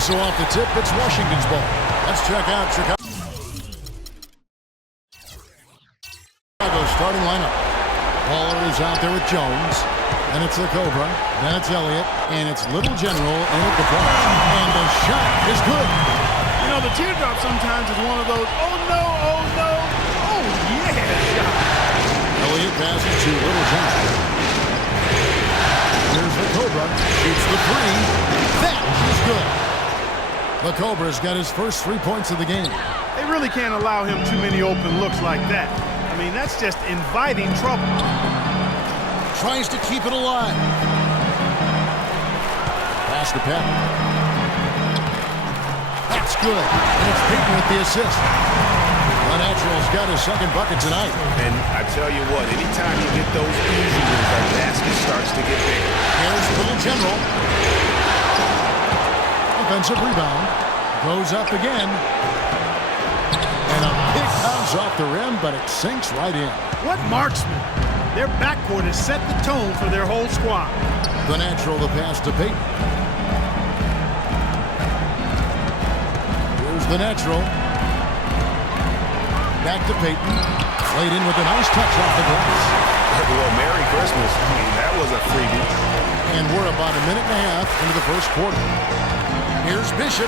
So off the tip, it's Washington's ball. Let's check out Chicago's starting lineup. Waller is out there with Jones. And it's the Cobra. Then it's Elliott. And it's Little General in at the front. And the shot is good. You know, the teardrop sometimes is one of those, oh no, oh no, oh yeah shot. Elliott passes to Little General. Here's the Cobra. Shoots the three. That is good. The Cobra's got his first 3 points of the game. They really can't allow him too many open looks like that. I mean, that's just inviting trouble. Tries to keep it alive. Pass to Pep. That's good. And it's Peyton with the assist. The Natural's got his second bucket tonight. And I tell you what, anytime you get those easy ones, that basket starts to get bigger. Here's Little General. Offensive rebound. Goes up again. And a big bounce off the rim, but it sinks right in. What marksman? Their backcourt has set the tone for their whole squad. The Natural, the pass to Peyton. Here's the Natural. Back to Peyton. Played in with a nice touch off the glass. Well, Merry Christmas. I mean, that was a freebie. And we're about a minute and a half into the first quarter. Here's Bishop.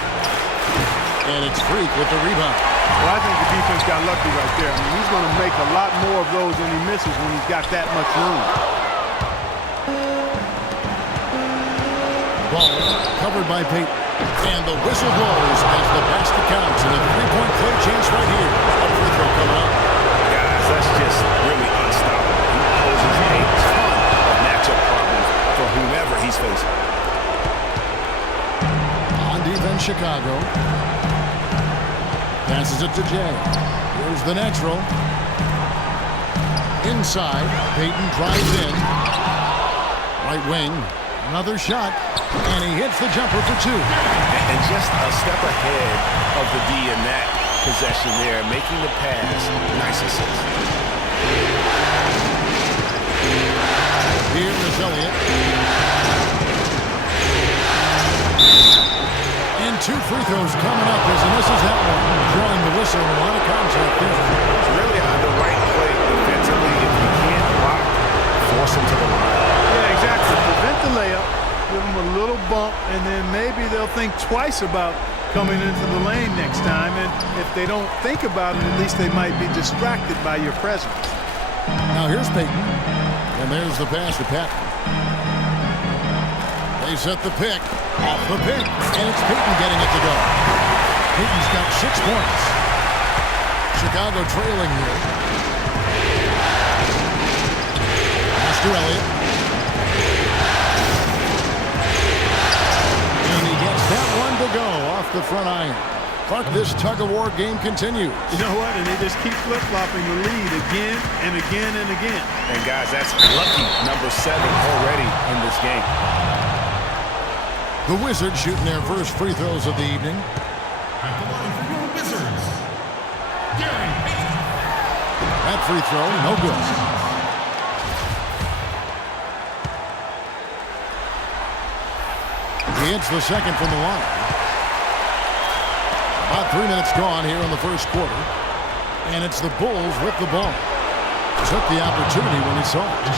And it's Freak with the rebound. Well, I think the defense got lucky right there. I mean, he's going to make a lot more of those than he misses when he's got that much room. Ball covered by Peyton. And the whistle blows as the basket counts. And a three-point play chance right here. A free throw coming up. Guys, that's just really unstoppable. He poses a ton of matchup problems for whomever he's facing. On defense, Chicago. Passes it to Jay. Here's the Natural. Inside. Peyton drives in. Right wing. Another shot. And he hits the jumper for two. And just a step ahead of the D in that possession there, making the pass. Nice assist. Here is Elliott. And two free throws coming up as he misses that one. Drawing the whistle, a lot of contact there. It's really on the right play defensively. If you can't block, force him to the line. Yeah, exactly. Prevent the layup, give him a little bump, and then maybe they'll think twice about coming into the lane next time. And if they don't think about it, at least they might be distracted by your presence. Now here's Peyton. And there's the pass to Pat. They set the pick. Off the pick. And it's Peyton getting it to go. Peyton's got 6 points. Chicago trailing here. Pass to Elliott. And he gets that one to go off the front iron. Clark, this tug-of-war game continues. You know what? And they just keep flip-flopping the lead again and again and again. And guys, that's lucky number 7 already in this game. The Wizards shooting their first free throws of the evening. At the line for your Wizards, Gary Payton. That free throw, no good. He hits the second from the line. About 3 minutes gone here in the first quarter. And it's the Bulls with the ball. Took the opportunity when he saw it.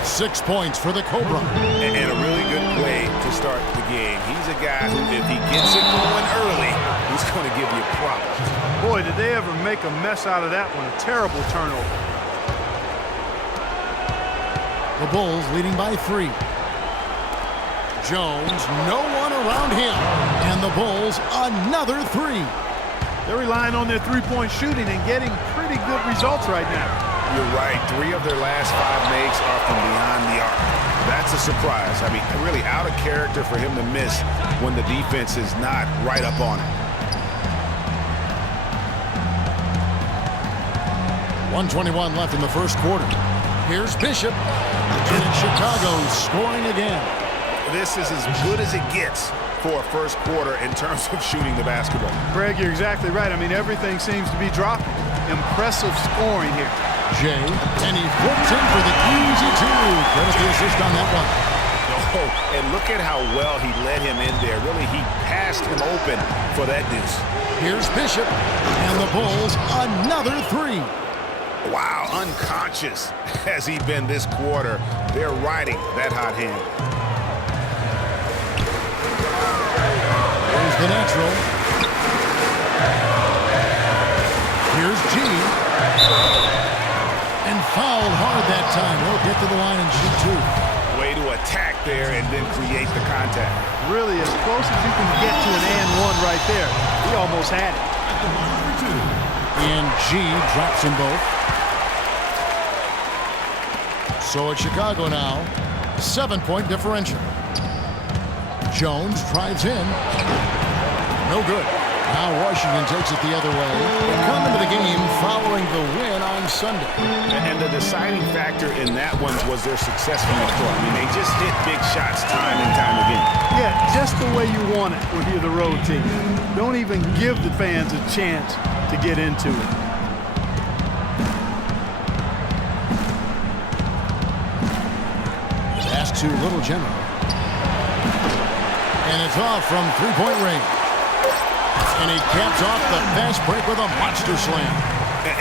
6 points for the Cobra. And a really good play to start the game. He's a guy who, if he gets it going early, he's going to give you problems. Boy, did they ever make a mess out of that one. A terrible turnover. The Bulls leading by 3. Jones, no one around him. And the Bulls, another 3. They're relying on their three-point shooting and getting pretty good results right now. You're right. 3 of their last 5 makes are from beyond the arc. That's a surprise. I mean, really out of character for him to miss when the defense is not right up on it. 1:21 left in the first quarter. Here's Bishop. And Chicago scoring again. This is as good as it gets for a first quarter in terms of shooting the basketball. Greg, you're exactly right. I mean, everything seems to be dropping. Impressive scoring here. Jay, and he flips in for the easy 2. Credit the assist on that one. Oh, and look at how well he led him in there. Really, he passed him open for that deuce. Here's Bishop, and the Bulls another three. Wow, unconscious has he been this quarter. They're riding that hot hand. Here's the natural. Here's G. And fouled hard that time. He'll get to the line and shoot two. Way to attack there and then create the contact. Really, as close as you can get to an and one right there. He almost had it. And G drops them both. So it's Chicago now, 7-point differential. Jones drives in. No good. Now Washington takes it the other way. They come into the game following the win on Sunday. And the deciding factor in that one was their success from the court. I mean, they just hit big shots time and time again. Yeah, just the way you want it when you're the road team. Don't even give the fans a chance to get into it. Pass to Little General. And it's off from three-point range. And he caps off the fast break with a monster slam.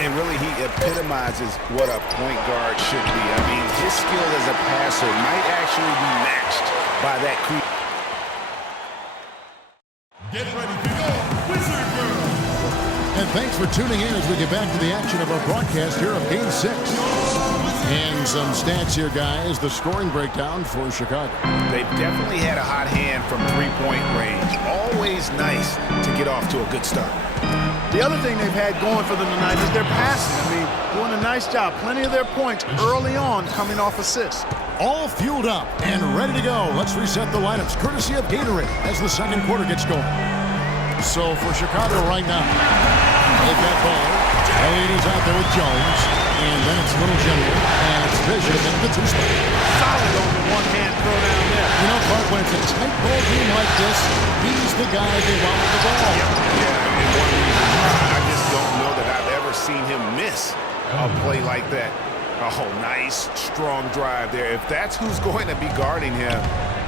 And really, he epitomizes what a point guard should be. I mean, his skill as a passer might actually be matched by that creep. Get ready to go, Wizard Girl. And thanks for tuning in as we get back to the action of our broadcast here of Game 6. And some stats here, guys. The scoring breakdown for Chicago. They've definitely had a hot hand from three-point range. Always nice to get off to a good start. The other thing they've had going for them tonight is their passing. I mean, doing a nice job. Plenty of their points early on coming off assists. All fueled up and ready to go. Let's reset the lineups, courtesy of Gatorade, as the second quarter gets going. So for Chicago right now, they've got ball. Elliott is out there with Jones. And then it's Little General. And it's Bishop in the two spot. Solid on the one-hand throw down there. You know, Clark, when it's a tight ball game like this, he's the guy they want with the ball. Yeah, and one reason I just don't know that I've ever seen him miss a play like that. Oh, nice, strong drive there. If that's who's going to be guarding him,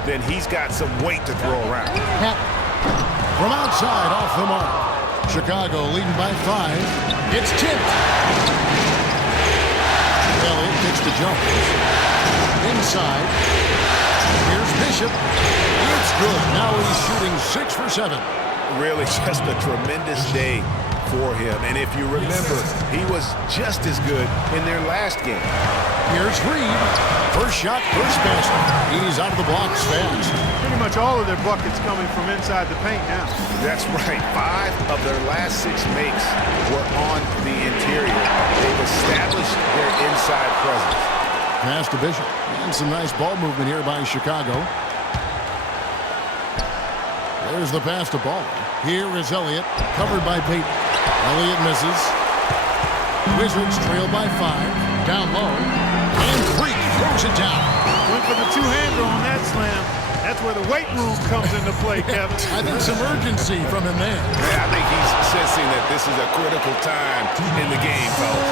then he's got some weight to throw around. From outside, off the mark. Chicago leading by 5. It's tipped. Elliott kicks to Jones. Inside. Here's Bishop. It's good. Now he's shooting 6 for 7. Really just a tremendous day for him. And if you remember, he was just as good in their last game. Here's Reed. First shot, first basket. He's out of the blocks fast. Pretty much all of their buckets coming from inside the paint now. That's right. 5 of their last 6 makes were on the interior. They've established their inside presence. Pass to Bishop. And some nice ball movement here by Chicago. There's the pass to Ball. Here is Elliott, covered by Payton. Elliott misses. Wizards trail by 5. Down low. And Freak throws it down. Went for the two-hander on that slam. That's where the weight room comes into play, Kevin. I think some urgency from him there. Yeah, I think he's sensing that this is a critical time in the game, fellas.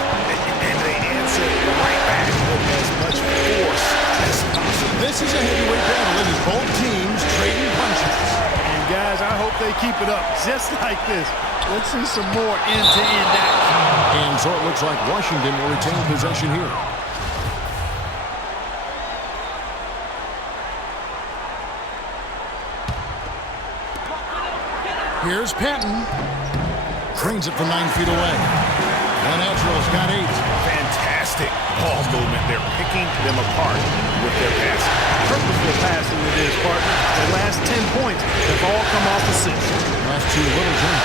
And they answer right back with as much force as possible. This is a heavyweight battle. It is both teams trading punches. And guys, I hope they keep it up just like this. Let's see some more end-to-end action. And so it looks like Washington will retain possession here. Here's Patton. Trains it from 9 feet away. The Naturals got 8. Fantastic ball movement. They're picking them apart with their passing. Purposeful passing it is, partner. The last 10 points have all come off assists. Last 2 Little General.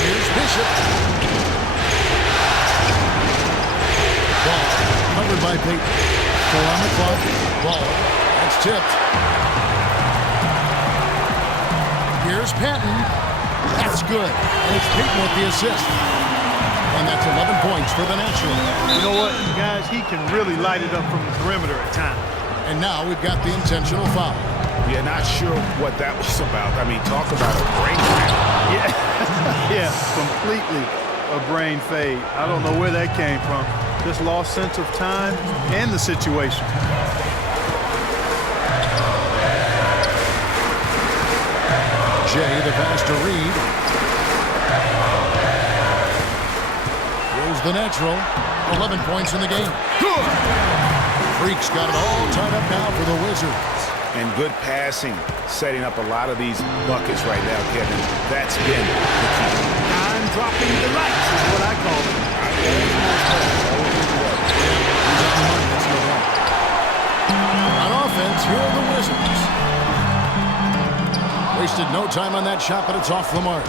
Here's Bishop. Ball covered by Payton. 4 on the clock. Ball. That's tipped. Here's Patton. That's good. And it's Payton with the assist. And that's 11 points for the Natural. You know what, guys? He can really light it up from the perimeter at times. And now we've got the intentional foul. Yeah, not sure what that was about. I mean, talk about a brain fade. Yeah, yeah, completely a brain fade. I don't know where that came from. Just lost sense of time and the situation. Jay, the pass to Reed. Here's the natural. 11 points in the game. Good! Freak's got it all tied up now for the Wizards. And good passing, setting up a lot of these buckets right now, Kevin. That's been the key. Time-dropping delights is what I call it. On offense, here are the Wizards. Wasted no time on that shot, but it's off the mark.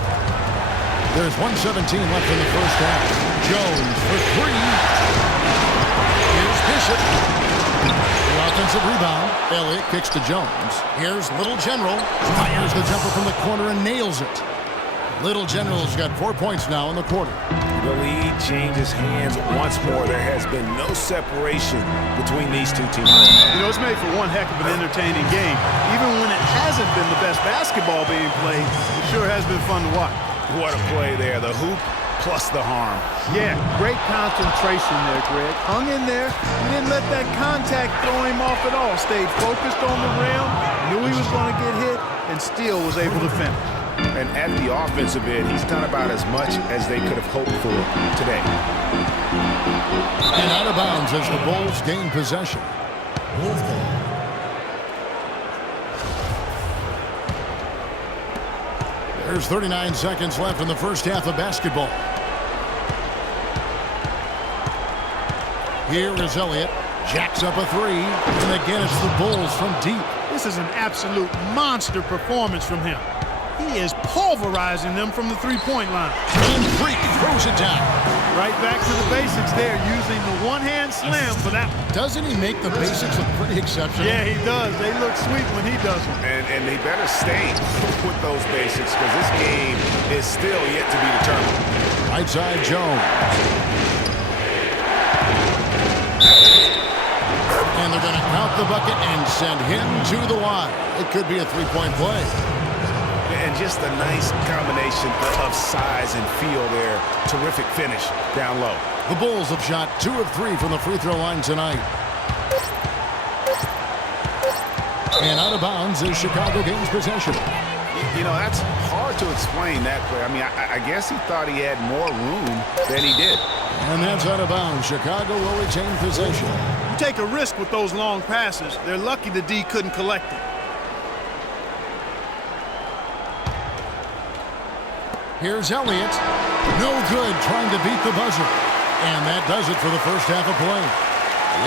There's 1:17 left in the first half. Jones for three. Here's Bishop. The offensive rebound. Elliott kicks to Jones. Here's Little General. Fires the jumper from the corner and nails it. Little General's got 4 points now in the quarter. The lead changes hands once more. There has been no separation between these two teams. You know, it's made for one heck of an entertaining game. Even when it hasn't been the best basketball being played, it sure has been fun to watch. What a play there. The hoop plus the harm. Yeah, great concentration there, Greg. Hung in there. He didn't let that contact throw him off at all. Stayed focused on the rim, knew he was going to get hit, and still was able to finish. And at the offensive end, he's done about as much as they could have hoped for today. And out of bounds as the Bulls gain possession. Bulls ball. There's 39 seconds left in the first half of basketball. Here is Elliott. Jacks up a three. And again, it's the Bulls from deep. This is an absolute monster performance from him. He is pulverizing them from the three-point line. And Freak throws it down. Right back to the basics there, using the one-hand slam for that one. Doesn't he make the basics look pretty exceptional? Yeah, he does. They look sweet when he does them. And they better stay with those basics because this game is still yet to be determined. Right side Jones. And they're going to count the bucket and send him to the line. It could be a three-point play. And just a nice combination of size and feel there. Terrific finish down low. The Bulls have shot 2 of 3 from the free throw line tonight. And out of bounds as Chicago gains possession. You know, that's hard to explain that play. I mean, I guess he thought he had more room than he did. And that's out of bounds. Chicago will retain possession. You take a risk with those long passes. They're lucky the D couldn't collect it. Here's Elliott. No good trying to beat the buzzer. And that does it for the first half of play.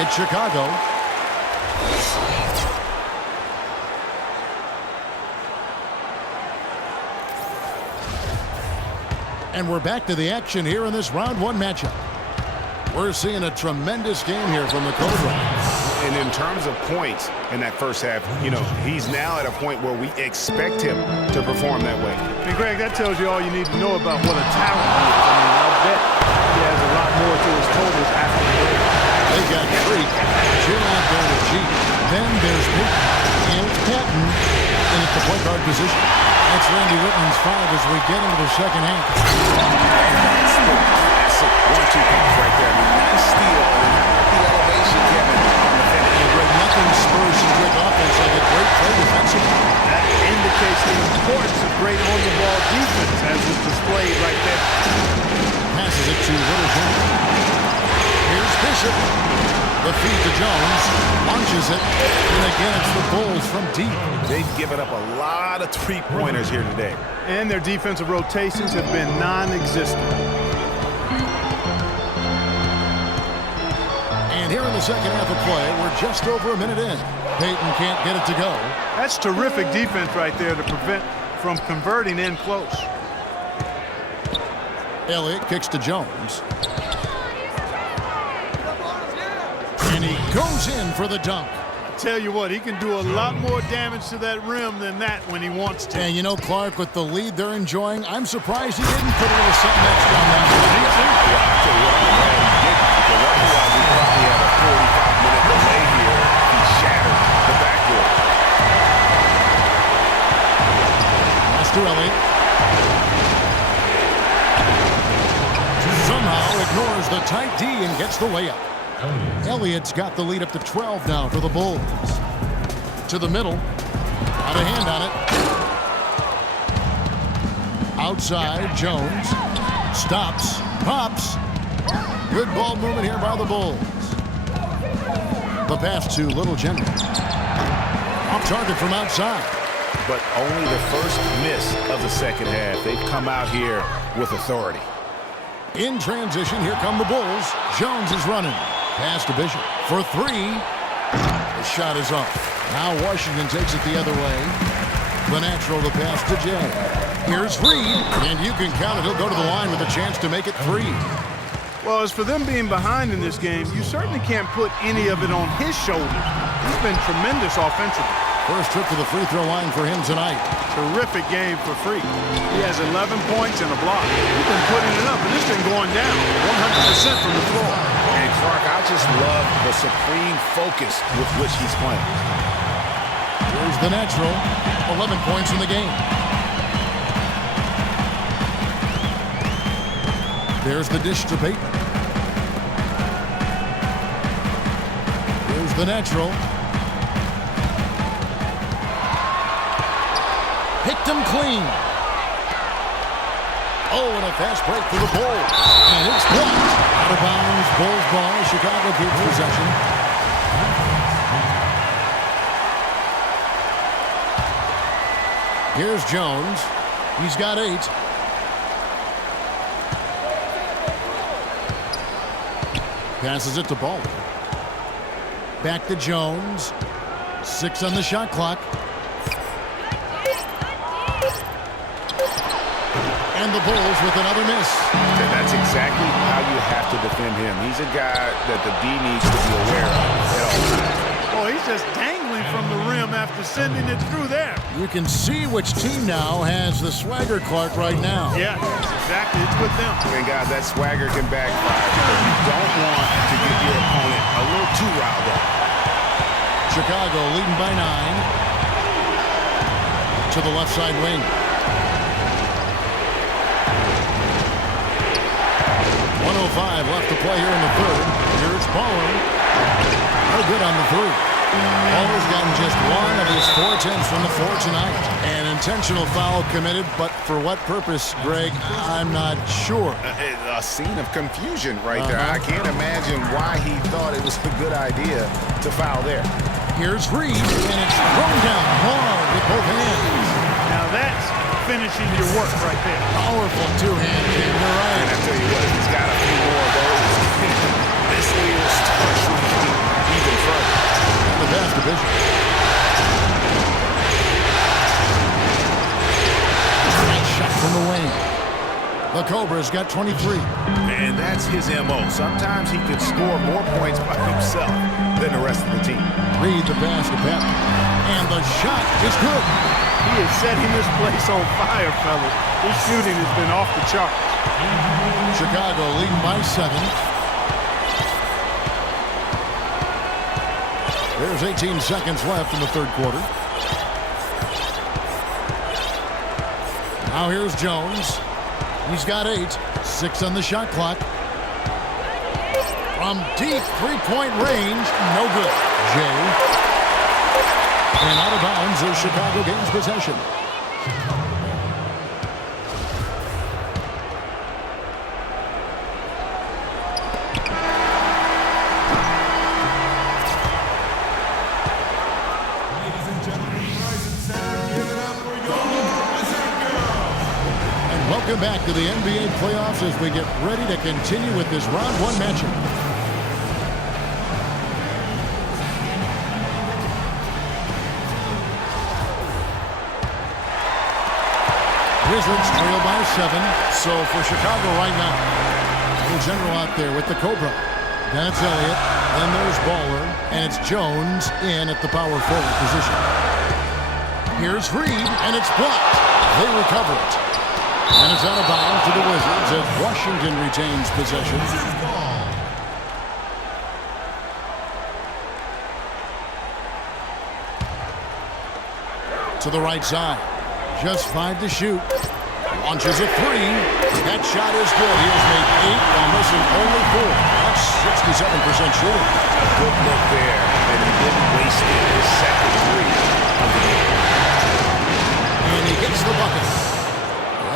It's Chicago. And we're back to the action here in this round 1 matchup. We're seeing a tremendous game here from the Cobra. And in terms of points in that first half, you know, he's now at a point where we expect him to perform that way. And Greg, that tells you all you need to know about what a talent he is. I mean, I'll bet he has a lot more to his totals after the break. They got Freak, Chillon down to G. Then there's Peyton, and it's Patton in at the point guard position. That's Randy Whitman's 5 as we get into the second half. That's the classic 1-2 punch right there. I mean, nice steal. And how about the elevation, Kevin, on the finish? Nothing spurs some quick offense like a great play defensively. That indicates the importance of great on-the-ball defense, as was displayed right there. Passes it to Little General. Here's Bishop. The feed to Jones. Launches it. And again, it's the Bulls from deep. They've given up a lot of three-pointers here today. And their defensive rotations have been non-existent. And here in the second half of play, we're just over a minute in. Peyton can't get it to go. That's terrific defense right there to prevent from converting in close. Elliott kicks to Jones. And he goes in for the dunk. Tell you what, he can do a lot more damage to that rim than that when he wants to. And you know, Clark, with the lead they're enjoying, I'm surprised he didn't put a little something extra on that one. Me too. Yeah, I'll tell you what, I'm glad he didn't, because otherwise we probably have a 45-minute delay here. He shattered the backboard. Pass to Elliott. Somehow ignores the tight D and gets the layup. Elliott's got the lead up to 12 now for the Bulls. To the middle. Got a hand on it. Outside, Jones. Stops. Pops. Good ball movement here by the Bulls. The pass to Little General. Off target from outside. But only the first miss of the second half. They've come out here with authority. In transition, here come the Bulls. Jones is running. Pass to Bishop for three. The shot is off. Now Washington takes it the other way. The natural, the pass to Jay. Here's Reed, and you can count it. He'll go to the line with a chance to make it three. Well, as for them being behind in this game, you certainly can't put any of it on his shoulders. He's been tremendous offensively. First trip to the free throw line for him tonight. Terrific game for Freak. He has 11 points and a block. He's been putting it up, and it's been going down 100% from the floor. And Clark, I just love the supreme focus with which he's playing. Here's the natural. 11 points in the game. There's the dish to Payton. Here's the natural. Picked him clean. Oh, and a fast break for the Bulls. And it's blocked. Out of bounds, Bulls ball. Chicago keeps possession. Here's Jones. He's got 8. Passes it to Ball. Back to Jones. 6 on the shot clock. And the Bulls with another miss. And that's exactly how you have to defend him. He's a guy that the D needs to be aware of at all times. Oh, he's just dangling from the rim after sending it through there. You can see which team now has the swagger, Clark, right now. Yeah, exactly. It's with them. And guys, that swagger can backfire because you don't want to get your opponent a little too riled up. Chicago leading by 9. To the left side wing. 1:05 left to play here in the third. Here's Baller. No good on the three. Baller's gotten just 1 of his 4 attempts from the floor tonight. An intentional foul committed, but for what purpose, Greg, I'm not sure. A scene of confusion right there. I can't imagine why he thought it was a good idea to foul there. Here's Reed, and it's thrown down hard with both hands. Now that's finishing your work right there. Powerful two-hand game. You're right. And I tell you what, he's got a few more of those. This lead will start shrinking even further. The best division. Nice shot from the wing. The Cobra's got 23. And that's his MO. Sometimes he can score more points by himself than the rest of the team. Reed the pass to Pep. And the shot is good. He is setting this place on fire, fellas. His shooting has been off the charts. Chicago leading by 7. There's 18 seconds left in the third quarter. Now here's Jones. He's got 8. 6 on the shot clock. From deep three-point range, no good. Jay. And out of bounds as Chicago gains possession. Ladies and gentlemen, Verizon Center, give it up for your Wizard Girls. And welcome back to the NBA playoffs as we get ready to continue with this round 1 matchup. Wizards trail by 7. So for Chicago right now, the general out there with the Cobra. Then it's Elliott. Then there's Baller. And it's Jones in at the power forward position. Here's Reed, and it's blocked. They recover it. And it's out of bounds to the Wizards as Washington retains possession. To the right side. Just 5 to shoot. Launches a 3. That shot is good. He has made 8 while missing only 4. That's 67% shooting. Good look there, and he didn't waste it. His second 3 of the game. And he gets the bucket.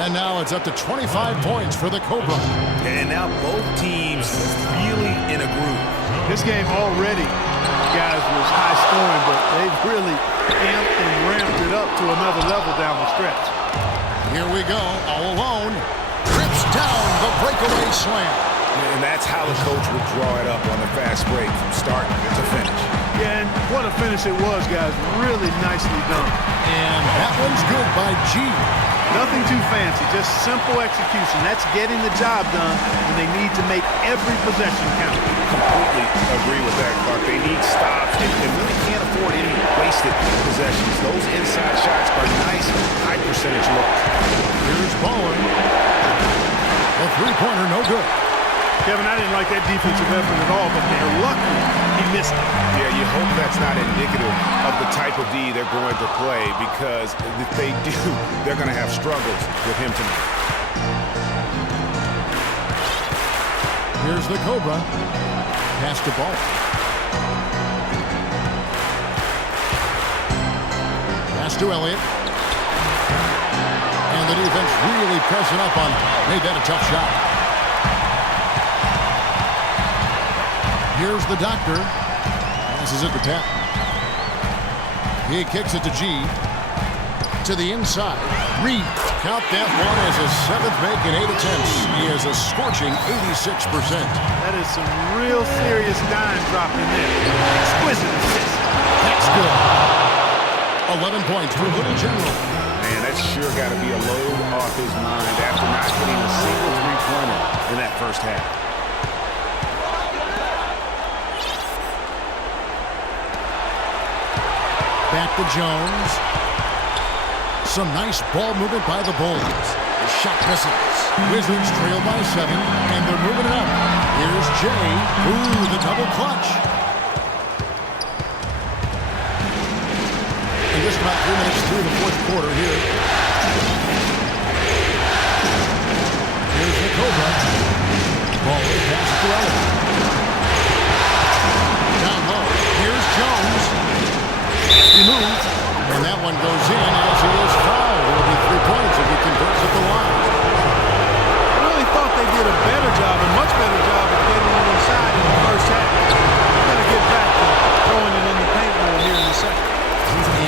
And now it's up to 25 points for the Cobra. And now both teams really in a groove. This game already, guys, was high scoring, but they've really amped and ramped it up to another level down the stretch. Here we go, all alone. Trips down the breakaway slam. And that's how the coach would draw it up on the fast break from start to finish. Yeah, and what a finish it was, guys. Really nicely done. And that one's good by G. Nothing too fancy, just simple execution. That's getting the job done when they need to make every possession count. Completely agree with that, Clark. They need stops and really can't afford any wasted possessions. Those inside shots are nice, high percentage looks. Here's Bowen. A three-pointer, no good. Kevin, I didn't like that defensive effort at all, but they're lucky he missed it. Yeah, you hope that's not indicative of the type of D they're going to play, because if they do, they're going to have struggles with him tonight. Here's the Cobra. Pass to Ball. Pass to Elliott. And the defense really pressing up on him. Made that a tough shot. Here's the Doctor. Passes it to Pat. He kicks it to G. To the inside. Reed. Count that one as his seventh make in 8 attempts. He has a scorching 86%. That is some real serious dime dropping there. Exquisite assist. That's good. 11 points for Little General. Man, that's sure got to be a load off his mind after not hitting a single three-pointer in that first half. Back to Jones. Some nice ball movement by the Bulls. The shot misses. Wizards trail by 7, and they're moving it up. Here's Jay. Ooh, the double clutch. And just about 3 minutes through the fourth quarter here. Here's the Cobra. Ball is passed to Elliott. Down low. Here's Jones. He moves, and that one goes in as he is fouled. It'll be 3 points if he converts at the line. I really thought they did a better job, a much better job of getting it inside in the first half. They're going to get back to throwing it in the paint more here in the second.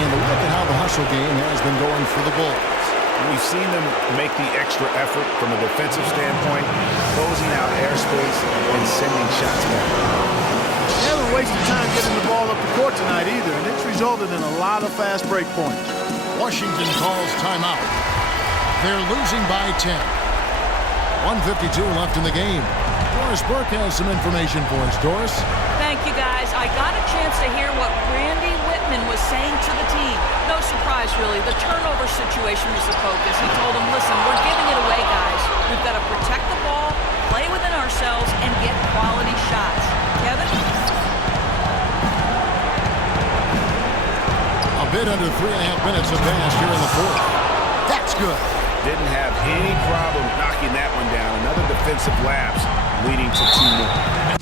And look at how the hustle game has been going for the Bulls. We've seen them make the extra effort from a defensive standpoint, closing out airspace and sending shots back. They haven't wasted time getting the ball up the court tonight either, and it's resulted in a lot of fast break points. Washington calls timeout. They're losing by 10. 1:52 left in the game. Doris Burke has some information for us. Doris? Thank you, guys. I got a chance to hear what Randy Whitman was saying to the team. No surprise, really. The turnover situation was the focus. He told them, listen, we're giving it away, guys. We've got to protect the ball, play within ourselves, and get quality shots. Kevin? A bit under 3.5 minutes have passed here in the fourth. That's good. Didn't have any problem knocking that one down. Another defensive lapse leading to 2 more.